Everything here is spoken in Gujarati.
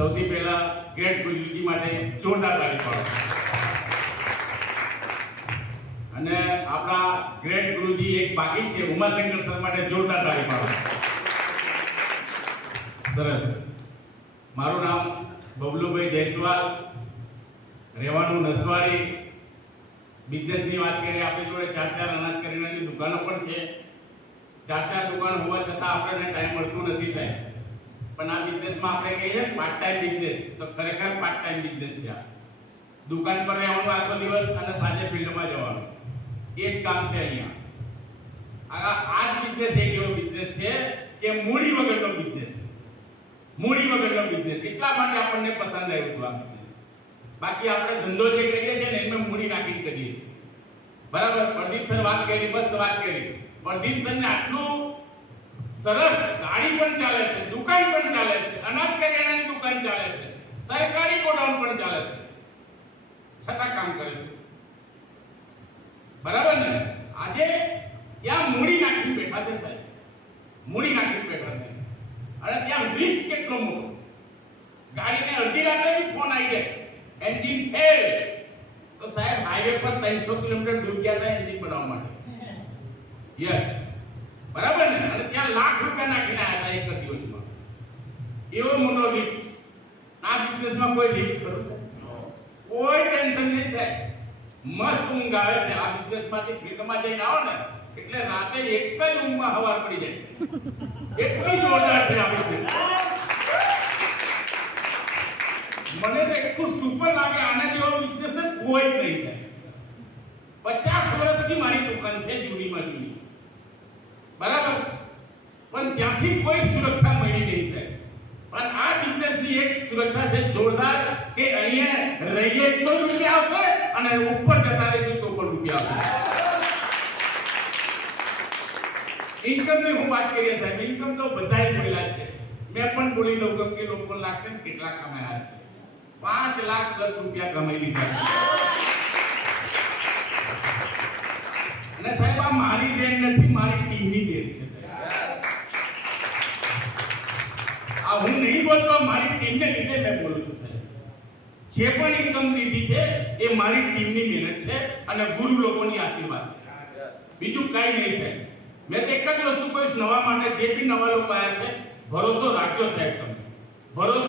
સૌથી પહેલા ગ્રેટ ગુરુજી માટે જોરદાર તાળી પાડો. અને આપણા ગ્રેટ ગુરુજી એક બાકી છે, ઉમાશંકર સર માટે જોરદાર તાળી પાડો. સરસ. મારું નામ બબલુભાઈ જયસ્વાલ, રહેવાનું નસવાડી. બિઝનેસની વાત કરીએ, આપણી જોડે 4 અનાજ કરિયાણાની દુકાનો પણ છે. 4 દુકાન હોવા છતાં આપણને ટાઈમ મળતું નથી સાહેબ. પણ આ બિઝનેસમાં આપણે કહીએ પાર્ટ ટાઈમ બિઝનેસ, તો ખરેખર પાર્ટ ટાઈમ બિઝનેસ છે. દુકાન પર રહેવાનું આખો દિવસ અને સાંજે ફિલ્ડમાં જવાનું, એ જ કામ છે અહીંયા. આ બિઝનેસ એક એવો બિઝનેસ છે કે મૂડી વગરનો બિઝનેસ. મૂડી વગરનો બિઝનેસ એટલા માટે આપણને પસંદ આવ્યું હતું આ બિઝનેસ. બાકી આપણે ધંધો જે કરીએ છીએ ને એમાં મૂડી નાખીને કરીએ છીએ. બરાબર. પ્રદીપ સર વાત કરી, મસ્ત વાત કરી. પ્રદીપ સર ને આટલું સરસ ગાડી પણ ચાલે છે, દુકાન પણ ચાલે છે, અનાજ કરિયાણાની દુકાન ચાલે છે, સરકારી ગોડાઉન પણ ચાલે છે, છતાં કામ કરે છે. બરાબર ને? આજે ત્યાં મૂડી નાખીને બેઠા છે સાહેબ, મૂડી નાખીને બેઠા છે. અને ત્યાં રિસ્ક કેટલો મોટો. ગાડીને અડધી રાતે બી ફોન આવી જાય, એન્જિન ફેલ, તો સાહેબ હાઈવે પર 300 કિલોમીટર દૂર ગયા હતા એન્જિન બનાવવા માટે. યસ, બરાબર ને? અને ત્યાં લાખ રૂપિયા નાખીને આવ્યા હતા એક દિવસમાં. એવો મોટો રિસ્ક. આ બિઝનેસમાં કોઈ રિસ્ક ખરું છે? કોઈ ટેન્શન નહીં સાહેબ. મસ્ત ઊંઘ આવે છે. આ બિઝનેસમાંથી ફિલ્ડમાં જઈને આવો ને એટલે રાતે એક જ ઊંઘમાં હવાર પડી જાય છે. એટલું જોરદાર છે આ બિઝનેસ. મને તો એટલું સુપર લાગે. આના જેવો બિઝનેસ કોઈ જ નહીં સાહેબ. 50 વર્ષથી મારી દુકાન છે જૂનીમાં જૂની. બરાબર. પણ ત્યાંથી કોઈ સુરક્ષા મળી નહીં સાહેબ. પણ આ બિઝનેસની એક સુરક્ષા છે જોરદાર કે અહીંયા રહીએ તો રૂપિયા આવશે અને ઉપર જતા રહીશું તો પણ રૂપિયા આવશે. ઇન્કમની હું વાત કરીએ સાહેબ, ઇન્કમ તો બધાય બોલ્યા છે. મેં પણ બોલી દઉં કેમ કે લોકો લાગશે ને કેટલા કમાયા છે. 5 લાખ પ્લસ રૂપિયા કમાઈ લીધા છે. અને સાહેબ આ મારી દેન નથી, મારી ટીમની દેન છે સાહેબ. આ હું નહીં બોલતો, મારી ટીમને લીધે મેં બોલું છું સાહેબ. જે પણ ઇન્કમ લીધી છે એ મારી ટીમની મહેનત છે અને ગુરુ લોકોની આશીર્વાદ છે. બીજું કાંઈ નહીં સાહેબ. મેં તો એક જ વસ્તુ કહીશ નવા માટે, જે બી નવા લોકો આવ્યા છે, ભરોસો રાખજો સાહેબ. તમે ભરોસો